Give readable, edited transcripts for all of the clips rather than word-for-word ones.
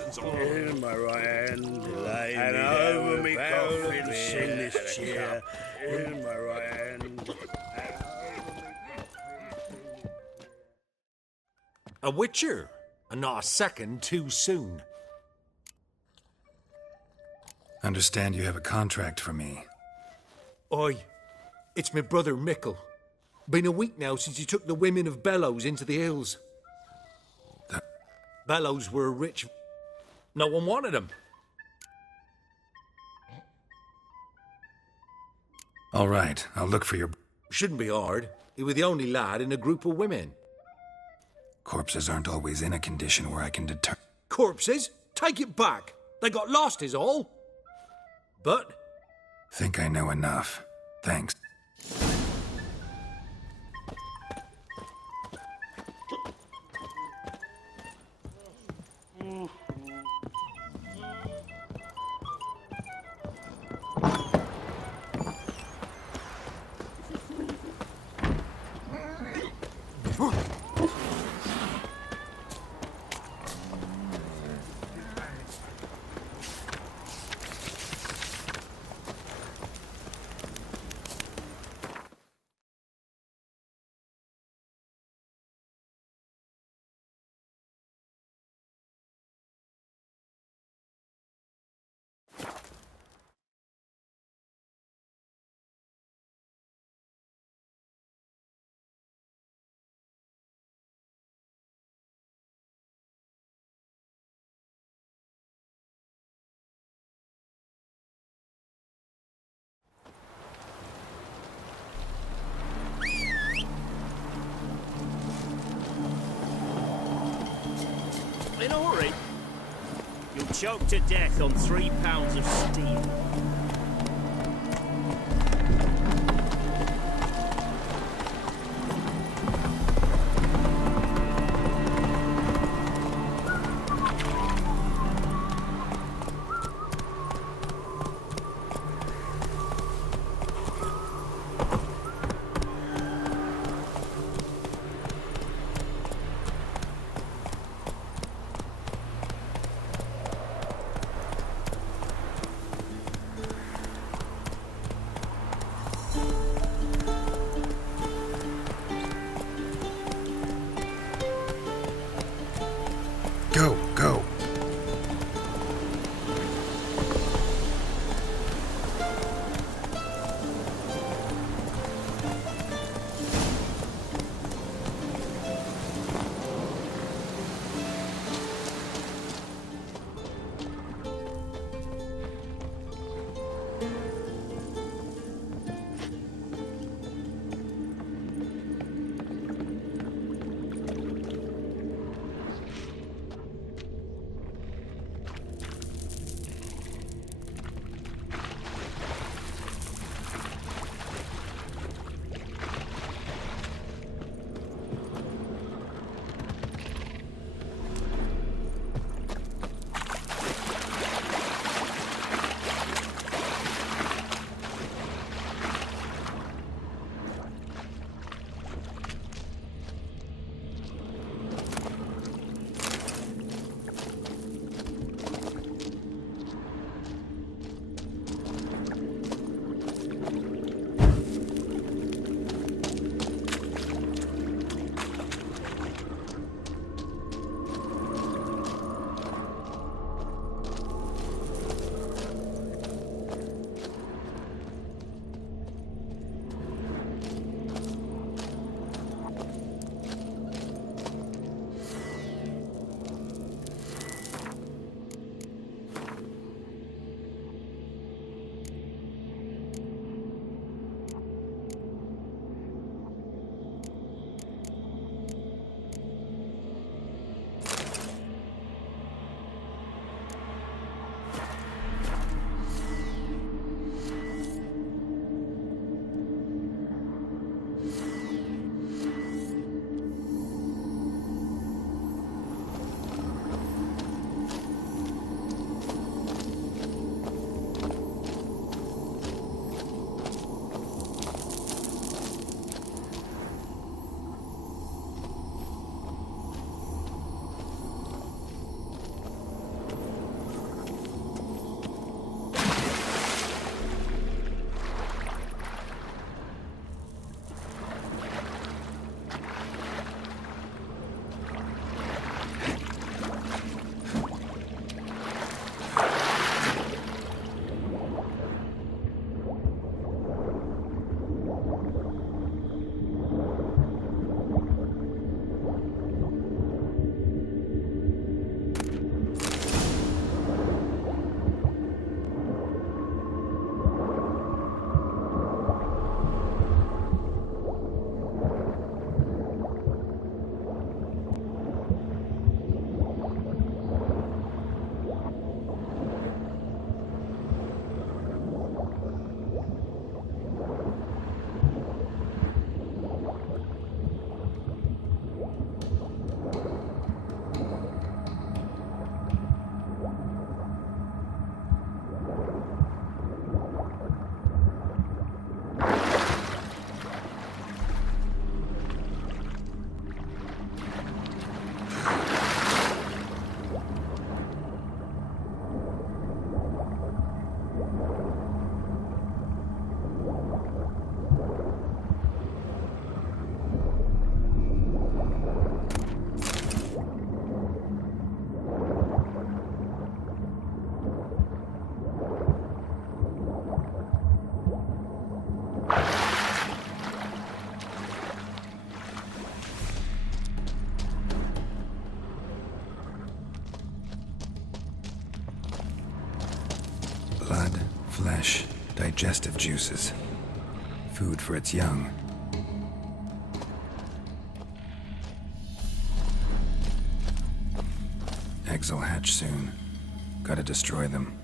lessons on. In my right hand, lay and over me coffin, sing this cheer. In my right hand. A witcher, and not a second too soon. Understand you have a contract for me. Oi, it's my brother Mickle. Been a week now since he took the women of Bellows into the hills. Bellows were rich. No one wanted him. All right, I'll look for your... Shouldn't be hard. He was the only lad in a group of women. Corpses aren't always in a condition where I can deter... Corpses? Take it back. They got lost is all. But... Think I know enough. Thanks. In a hurry? You'll choke to death on 3 pounds of steel. Blood, flesh, digestive juices. Food for its young. Eggs will hatch soon. Gotta destroy them.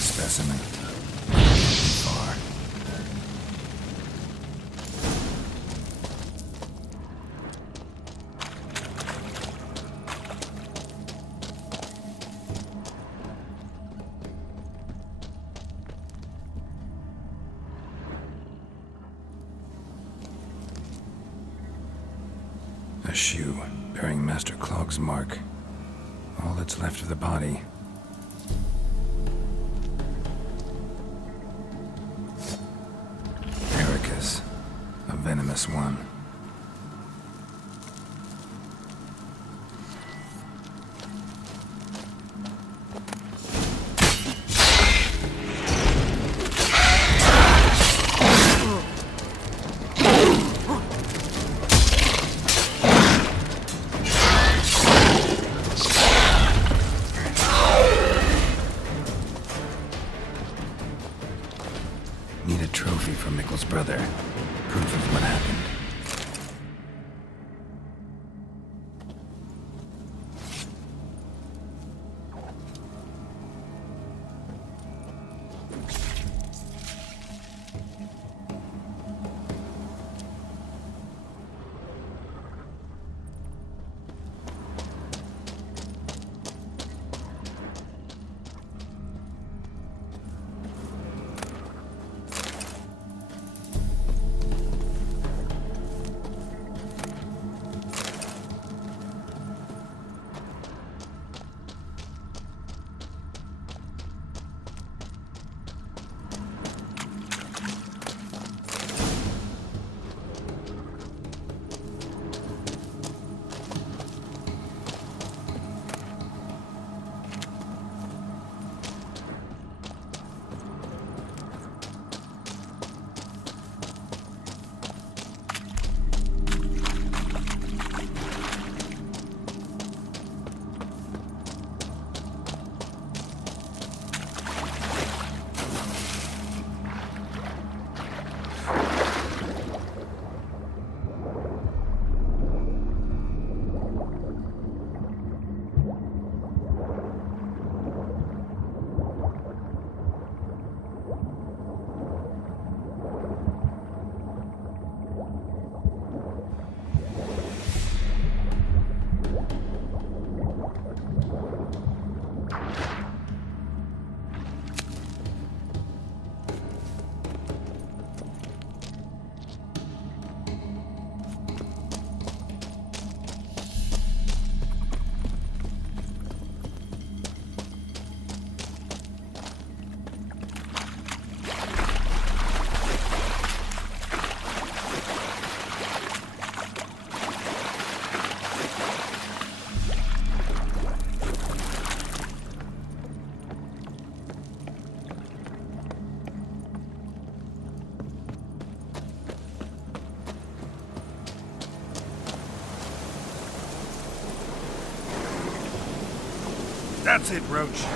Specimen. Far. A shoe bearing Master Clog's mark. All that's left of the body. A venomous one. Need a trophy from Mickle's brother. Proof of what happened. That's it, Roach.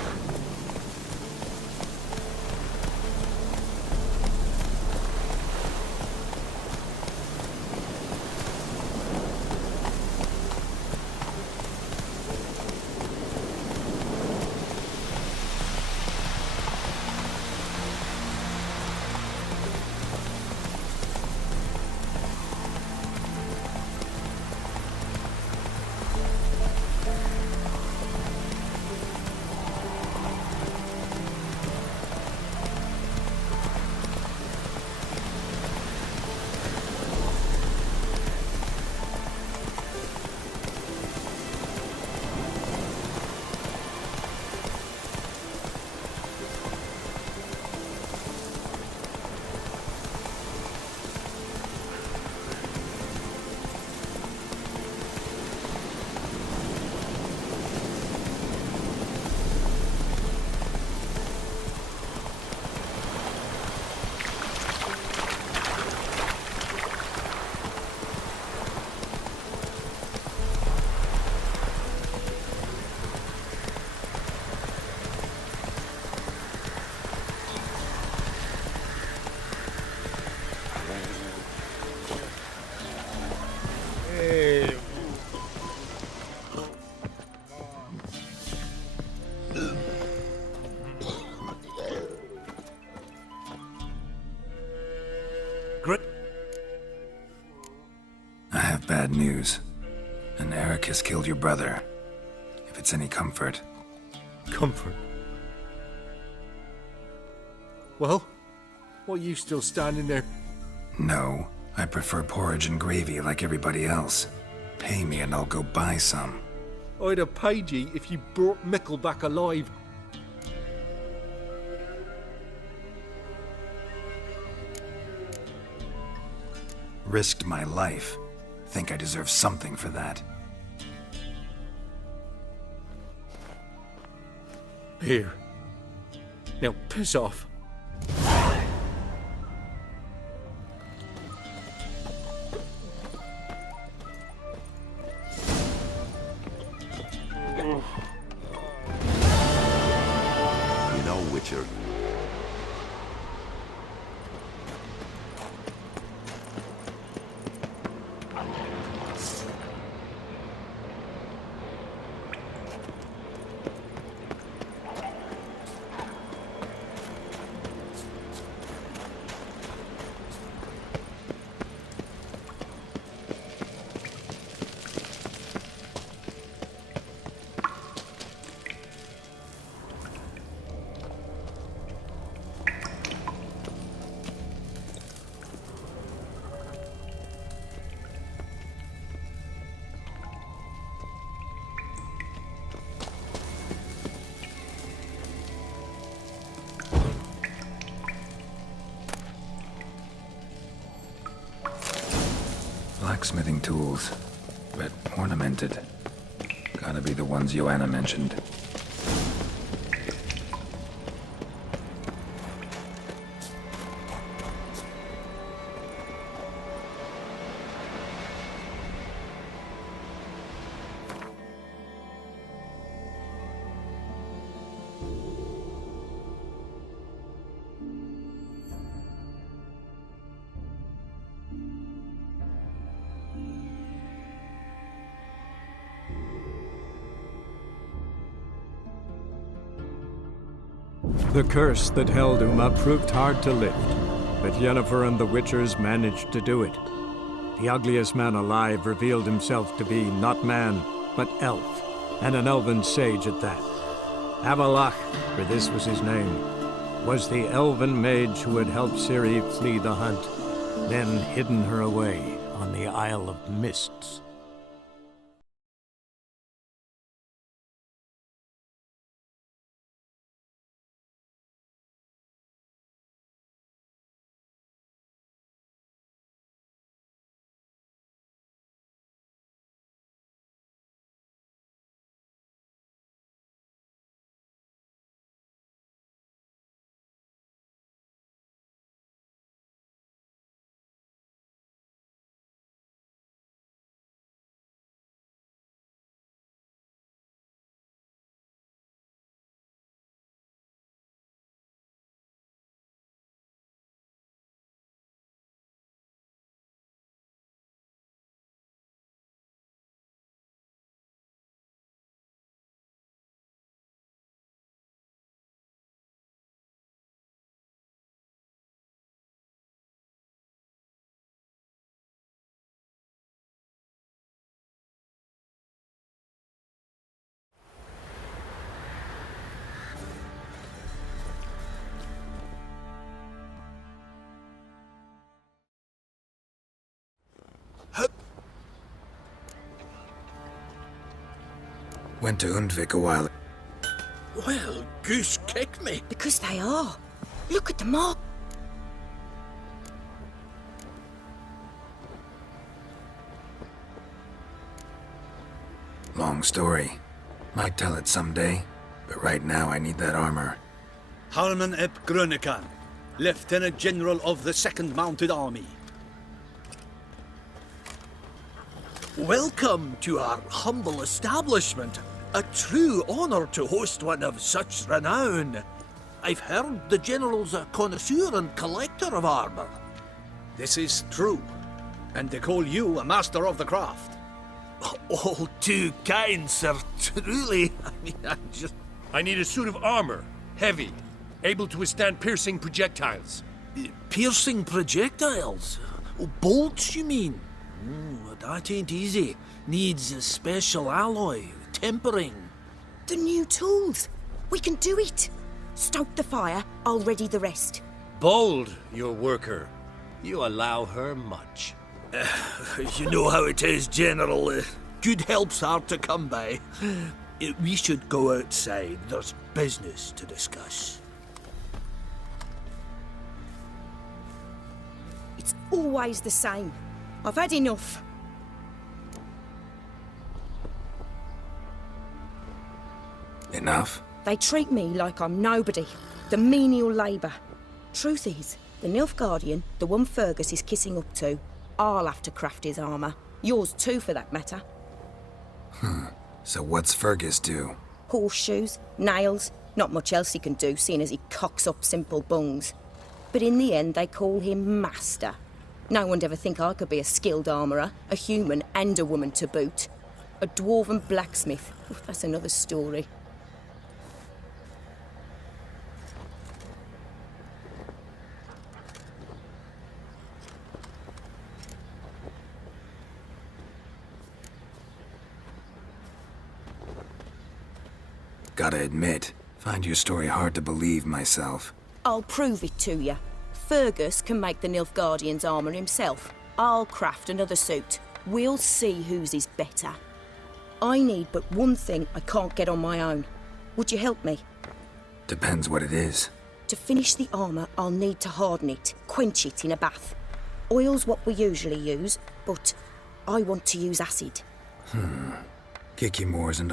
I have bad news. An Eric has killed your brother. If it's any comfort. Comfort. Well, what are you still standing there? No, I prefer porridge and gravy like everybody else. Pay me and I'll go buy some. I'd have paid you if you brought Mickle back alive. Risked my life. Think I deserve something for that. Here. Now piss off. You know, Witcher, Blacksmithing tools, but ornamented. Gotta be the ones Joanna mentioned. The curse that held Uma proved hard to lift, but Yennefer and the Witchers managed to do it. The ugliest man alive revealed himself to be not man, but elf, and an elven sage at that. Avalach, for this was his name, was the elven mage who had helped Ciri flee the hunt, then hidden her away on the Isle of Mists. Went to Undvik a while. Well, goose kick me. Because they are. Look at the mark. Long story. Might tell it someday, but right now I need that armor. Harman ep Grönekan, Lieutenant General of the 2nd Mounted Army. Welcome to our humble establishment. A true honor to host one of such renown. I've heard the General's a connoisseur and collector of armor. This is true, and they call you a master of the craft. All too kind, sir. Truly, I need a suit of armor, heavy, able to withstand piercing projectiles. Piercing projectiles? Oh, bolts, you mean? That ain't easy. Needs a special alloy, tempering. The new tools. We can do it. Stoke the fire, I'll ready the rest. Bold, your worker. You allow her much. You know how it is, General. Good help's hard to come by. We should go outside. There's business to discuss. It's always the same. I've had enough. Enough? They treat me like I'm nobody. The menial labour. Truth is, the Nilfgaardian, the one Fergus is kissing up to, I'll have to craft his armour. Yours too, for that matter. So what's Fergus do? Horseshoes, nails, not much else he can do, seeing as he cocks up simple bungs. But in the end, they call him Master. No one'd ever think I could be a skilled armourer, a human and a woman to boot. A dwarven blacksmith. That's another story. Gotta admit, find your story hard to believe myself. I'll prove it to you. Fergus can make the Nilfgaardian's armour himself. I'll craft another suit. We'll see whose is better. I need but one thing I can't get on my own. Would you help me? Depends what it is. To finish the armour, I'll need to harden it, quench it in a bath. Oil's what we usually use, but I want to use acid. Kicky-Moors and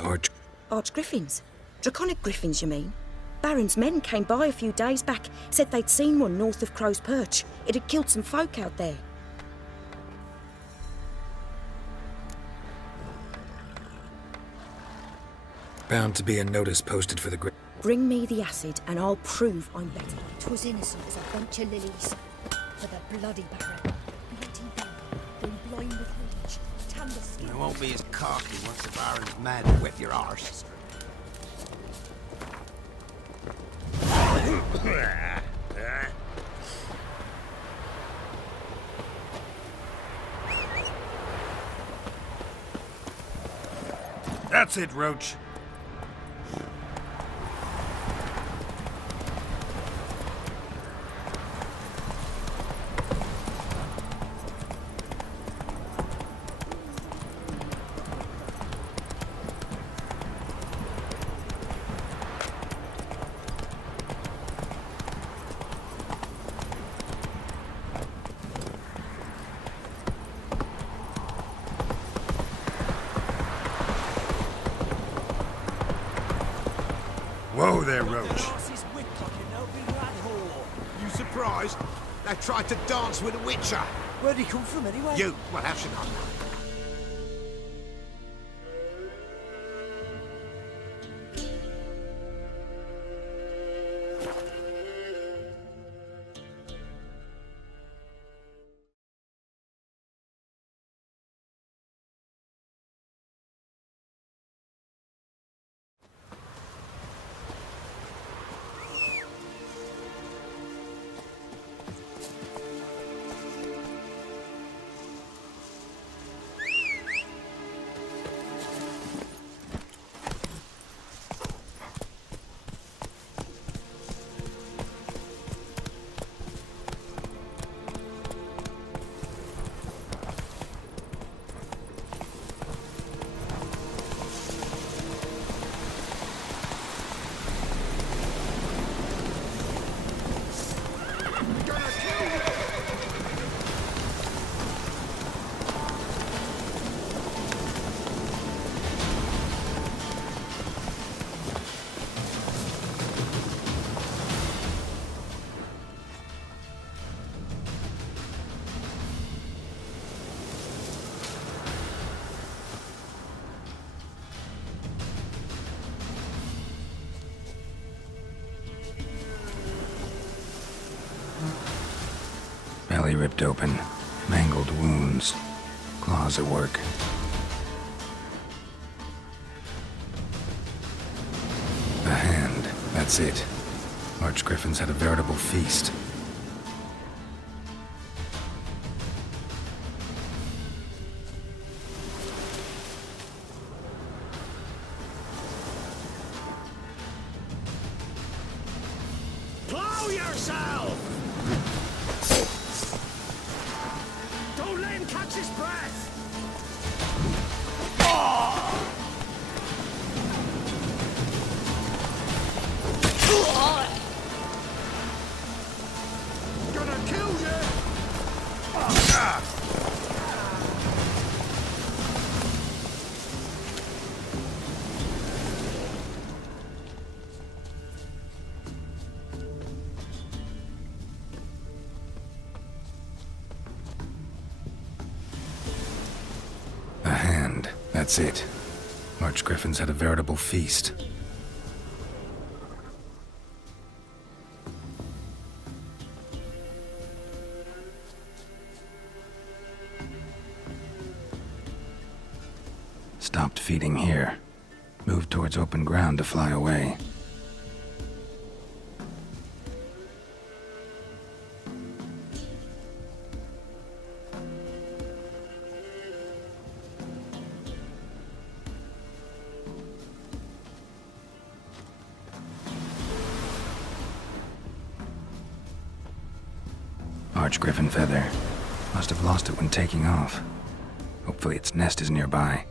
Archgriffins? Draconic griffins, you mean? Baron's men came by a few days back, said they'd seen one north of Crow's Perch. It had killed some folk out there. Bound to be a notice posted for the Bring me the acid and I'll prove I'm better. 'Twas innocent as a bunch of lilies. For the bloody Baron, bleating back, been blind with rage, tan the skin. I won't be as cocky once the Baron's mad to whip your arse. That's it, Roach. Whoa there, Roach. You surprised? They tried to dance with a witcher. Where'd he come from anyway? You, well, how should I know? ripped open. Mangled wounds. Claws at work. A hand. That's it. Archgriffins had a veritable feast. Plow yourself! Don't let him catch his breath! Gonna kill you! A hand. That's it. Archgriffins had a veritable feast. Stopped feeding here. Moved towards open ground to fly away. Archgriffin feather. Must have lost it when taking off. Hopefully its nest is nearby.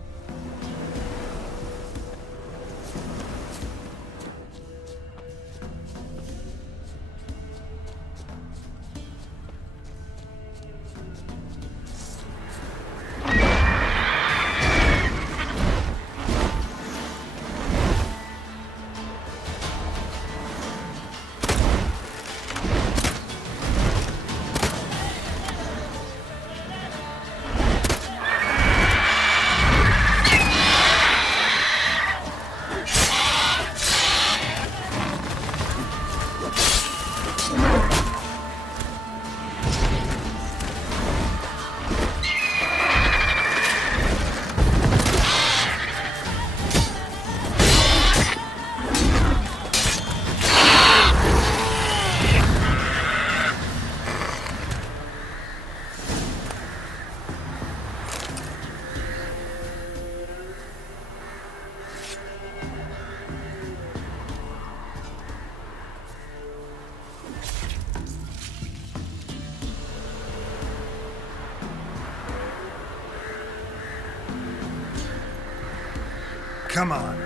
Come on.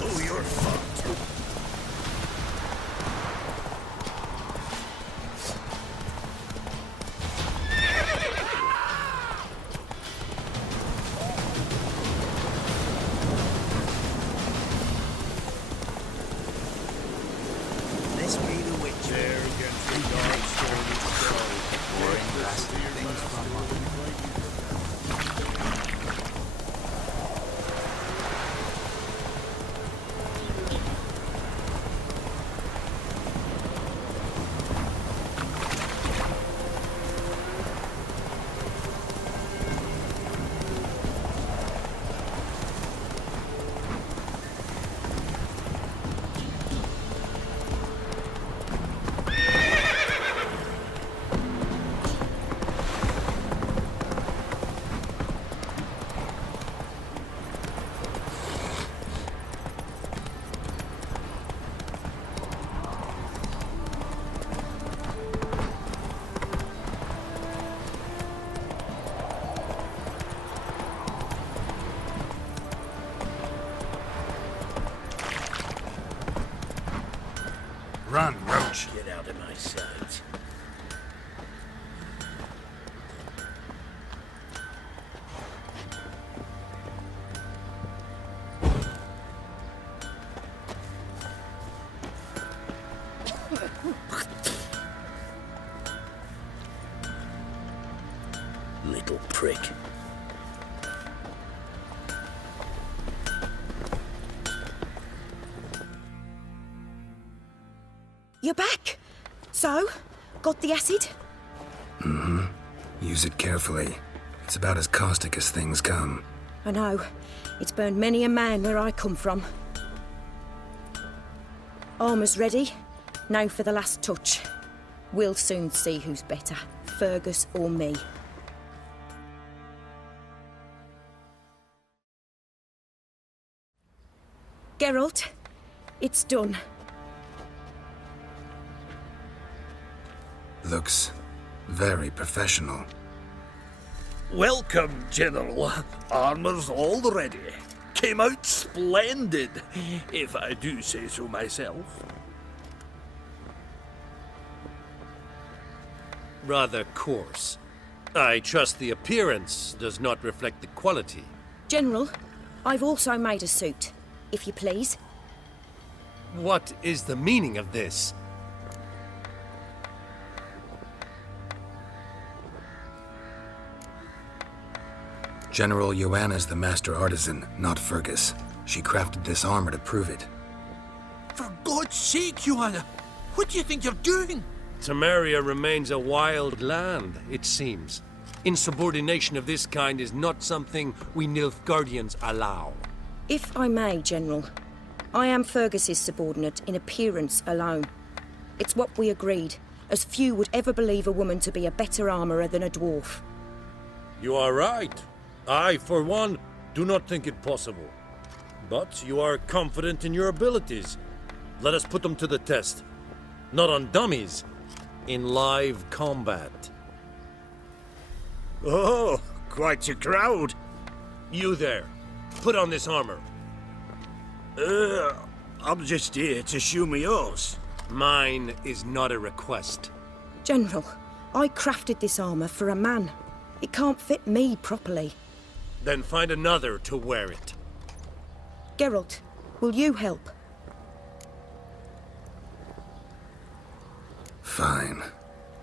Oh, you're fucked. This be the witch. There against the dark stormy sky. Boring bastard things from Run, Roach. Get out of my trick. You're back. So, got the acid? Mm-hmm. Use it carefully. It's about as caustic as things come. I know. It's burned many a man where I come from. Armour's ready. Now for the last touch. We'll soon see who's better, Fergus or me. Geralt, it's done. Looks very professional. Welcome, General. Armour's all ready. Came out splendid, if I do say so myself. Rather coarse. I trust the appearance does not reflect the quality. General, I've also made a suit, if you please. What is the meaning of this? General Joanna's the master artisan, not Fergus. She crafted this armor to prove it. For God's sake, Joanna, what do you think you're doing? Temeria remains a wild land, it seems. Insubordination of this kind is not something we Nilfgaardians allow. If I may, General, I am Fergus's subordinate in appearance alone. It's what we agreed, as few would ever believe a woman to be a better armourer than a dwarf. You are right. I, for one, do not think it possible. But you are confident in your abilities. Let us put them to the test. Not on dummies, in live combat. Oh, quite a crowd. You there, put on this armor. I'm just here to show me yours. Mine is not a request. General, I crafted this armour for a man. It can't fit me properly. Then find another to wear it. Geralt, will you help? Fine.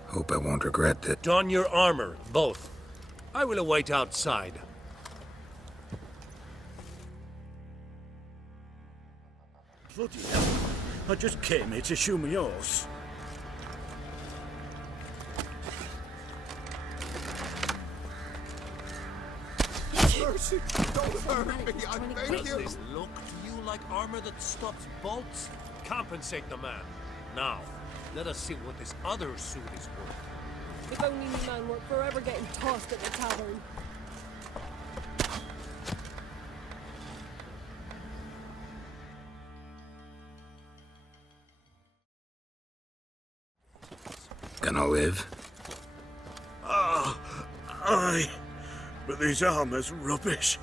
Hope I won't regret that. Don your armor, both. I will await outside. Bloody hell. I just came here to show me yours. Mercy, don't hurt me, I beg Does you. this look to you like armor that stops bolts? Compensate the man. Now, let us see what this other suit is worth. If only me man weren't forever getting tossed at the tavern. Gonna live? Aye, but this armor's rubbish.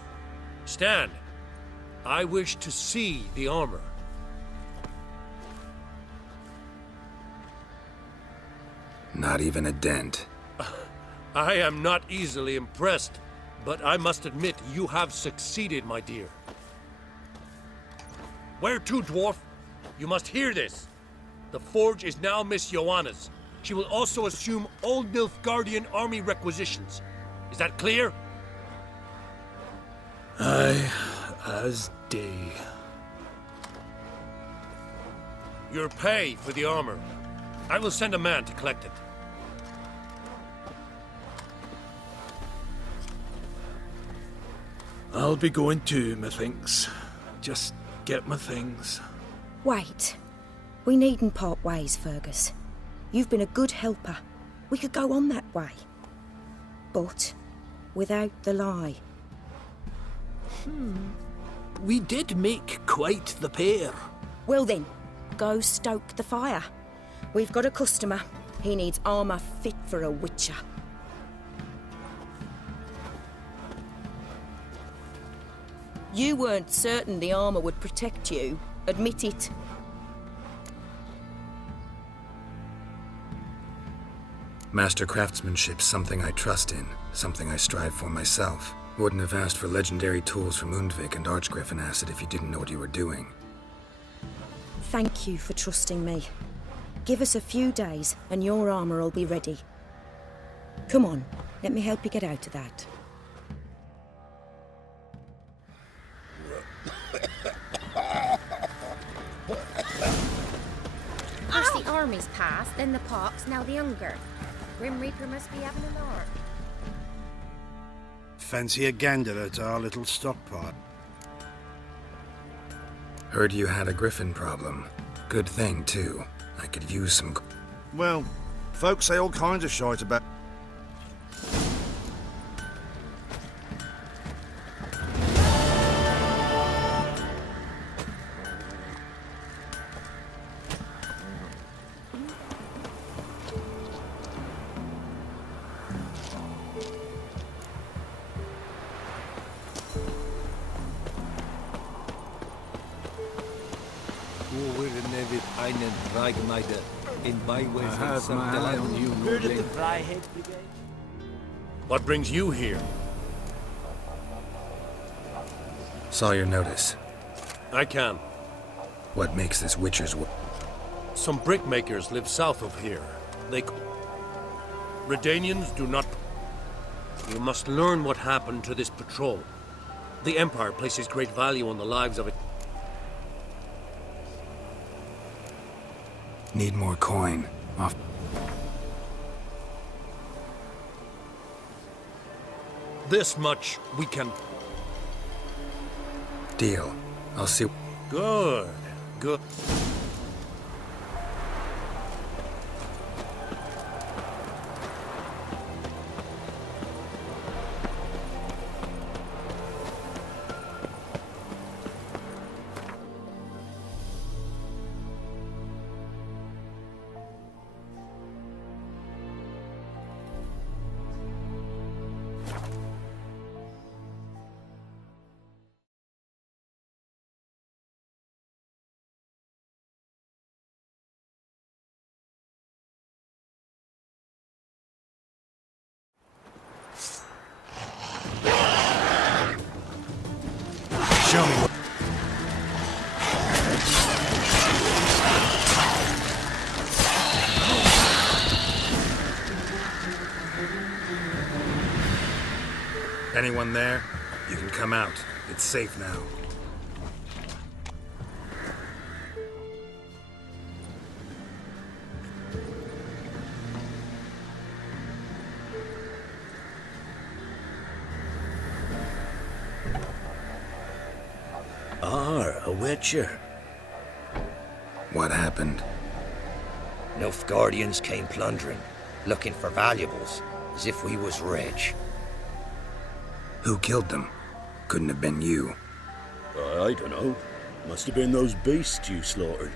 Stand. I wish to see the armor. Not even a dent. I am not easily impressed, but I must admit you have succeeded, my dear. Where to, dwarf? You must hear this. The forge is now Miss Joanna's. She will also assume all Nilfgaardian army requisitions. Is that clear? Aye, as day. Your pay for the armor. I will send a man to collect it. I'll be going too, methinks. Just get my things. Wait. We needn't part ways, Fergus. You've been a good helper. We could go on that way. But without the lie. We did make quite the pair. Well then, go stoke the fire. We've got a customer. He needs armour fit for a witcher. You weren't certain the armour would protect you. Admit it. Master craftsmanship's something I trust in, something I strive for myself. Wouldn't have asked for legendary tools from Undvik and Archgriffin acid if you didn't know what you were doing. Thank you for trusting me. Give us a few days and your armour will be ready. Come on, let me help you get out of that. army's passed, then the pox, now the hunger. Grim Reaper must be having a lark. Fancy a gander at our little stockpile. Heard you had a griffin problem. Good thing, too. I could use some... Well, folks say all kinds of shite about... I have my eye on you, Lordling. What brings you here? Saw your notice. I can. What makes this Witcher's... Some brickmakers live south of here. Redanians do not... You must learn what happened to this patrol. The Empire places great value on the lives of it. Need more coin. Off... This much we can... Deal. I'll see... Good. Good. Show me what... Anyone there? You can come out. It's safe now. A Witcher. What happened? Nilfgaardians came plundering, looking for valuables, as if we was rich. Who killed them? Couldn't have been you. I don't know. Must have been those beasts you slaughtered.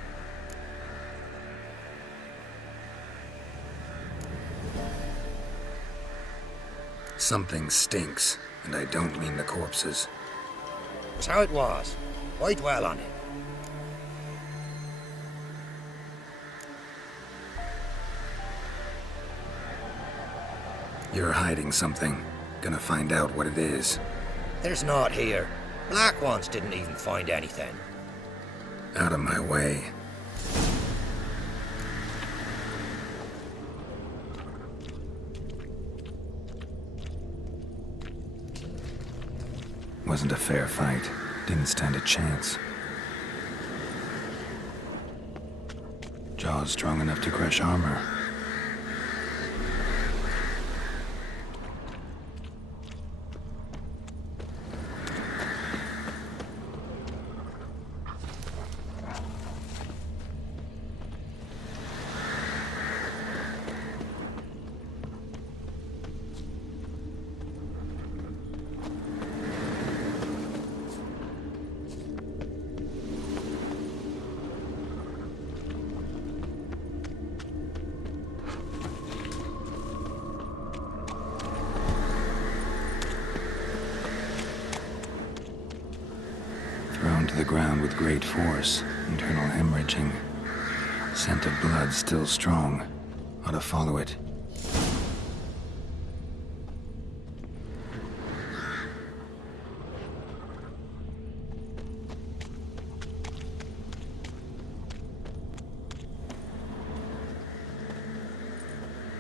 Something stinks, and I don't mean the corpses. It's how it was. Why dwell on it? You're hiding something. Gonna find out what it is. There's naught here. Black ones didn't even find anything. Out of my way. Wasn't a fair fight. Didn't stand a chance. Jaws strong enough to crush armor. Thrown to the ground with great force, internal hemorrhaging. Scent of blood still strong. Ought to follow it.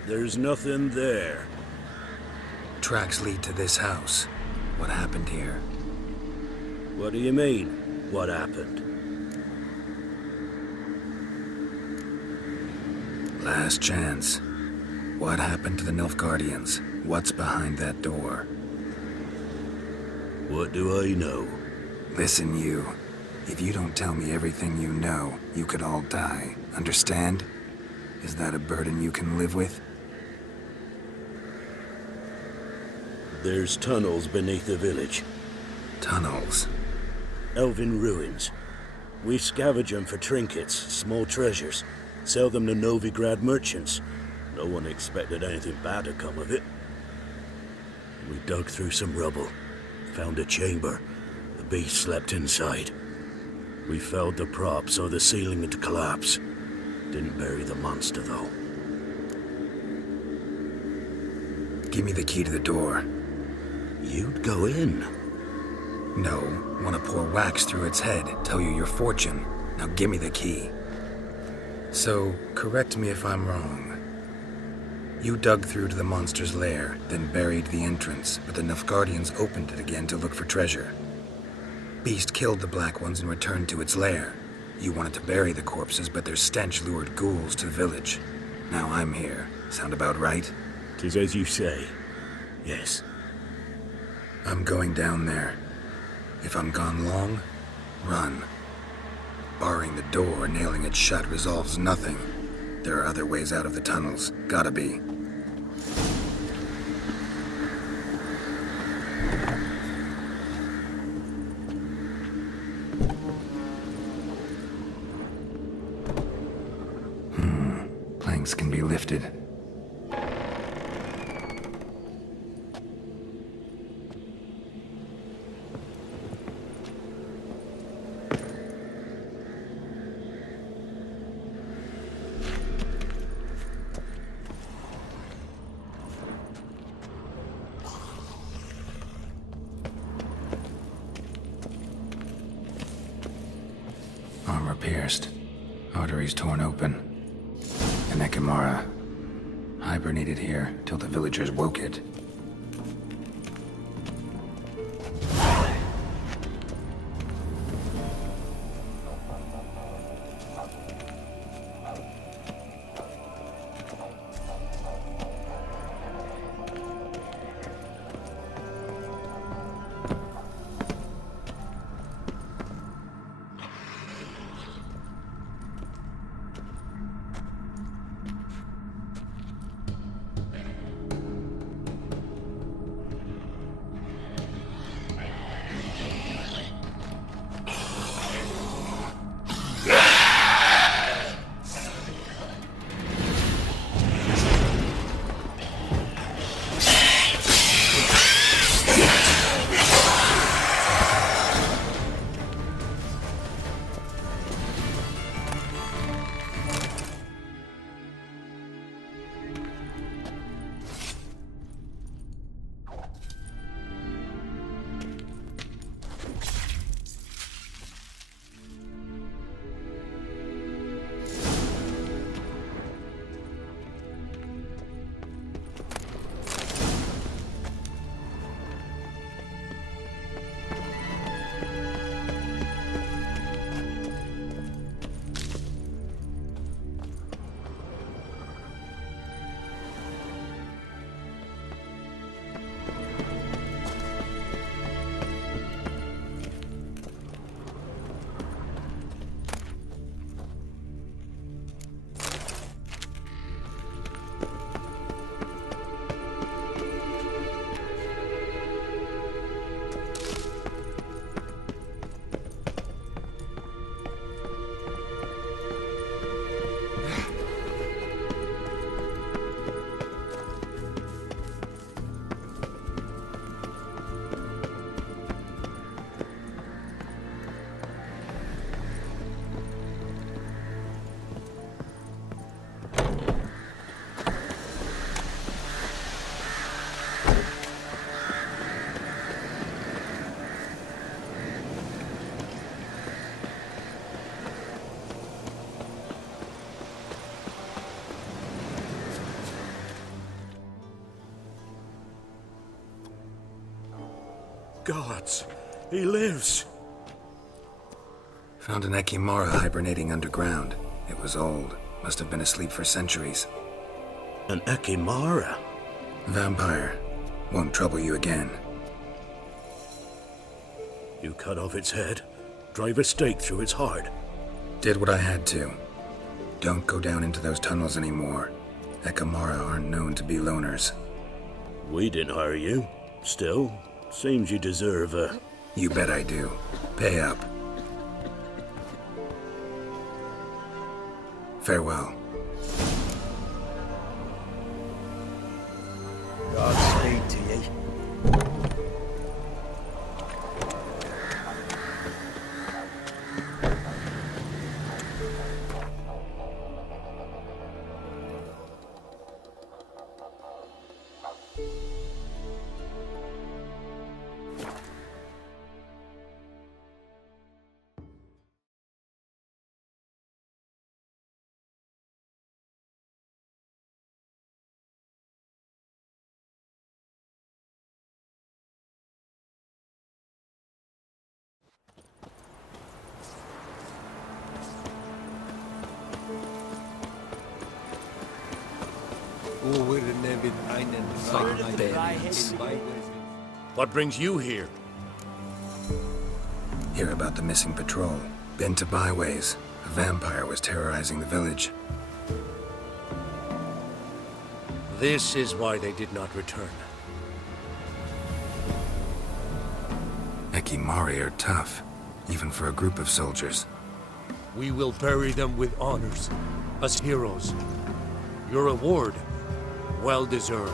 There's nothing there. Tracks lead to this house. What happened here? What do you mean, what happened? Last chance. What happened to the Nilfgaardians? What's behind that door? What do I know? Listen, you. If you don't tell me everything you know, you could all die. Understand? Is that a burden you can live with? There's tunnels beneath the village. Tunnels? Elven ruins. We scavenge them for trinkets, small treasures. Sell them to Novigrad merchants. No one expected anything bad to come of it. We dug through some rubble. Found a chamber. The beast slept inside. We felled the prop so the ceiling would collapse. Didn't bury the monster, though. Give me the key to the door. You'd go in? No. Want to pour wax through its head, tell you your fortune. Now give me the key. So, correct me if I'm wrong. You dug through to the monster's lair, then buried the entrance, but the Nilfgaardians opened it again to look for treasure. Beast killed the Black Ones and returned to its lair. You wanted to bury the corpses, but their stench lured ghouls to the village. Now I'm here. Sound about right? 'Tis as you say. Yes. I'm going down there. If I'm gone long, run. Barring the door, nailing it shut resolves nothing. There are other ways out of the tunnels. Gotta be. Planks can be lifted. Armor pierced. Arteries torn open. An Ekimara. Hibernated here till the villagers woke it. Gods, he lives. Found an Ekimara hibernating underground. It was old. Must have been asleep for centuries. An Ekimara? Vampire. Won't trouble you again. You cut off its head, drive a stake through its heart. Did what I had to. Don't go down into those tunnels anymore. Ekimara aren't known to be loners. We didn't hire you. Still, seems you deserve a... You bet I do. Pay up. Farewell. Godspeed to ye. What brings you here? Hear about the missing patrol. Been to byways. A vampire was terrorizing the village. This is why they did not return. Ekimari are tough, even for a group of soldiers. We will bury them with honors, as heroes. Your reward, well deserved.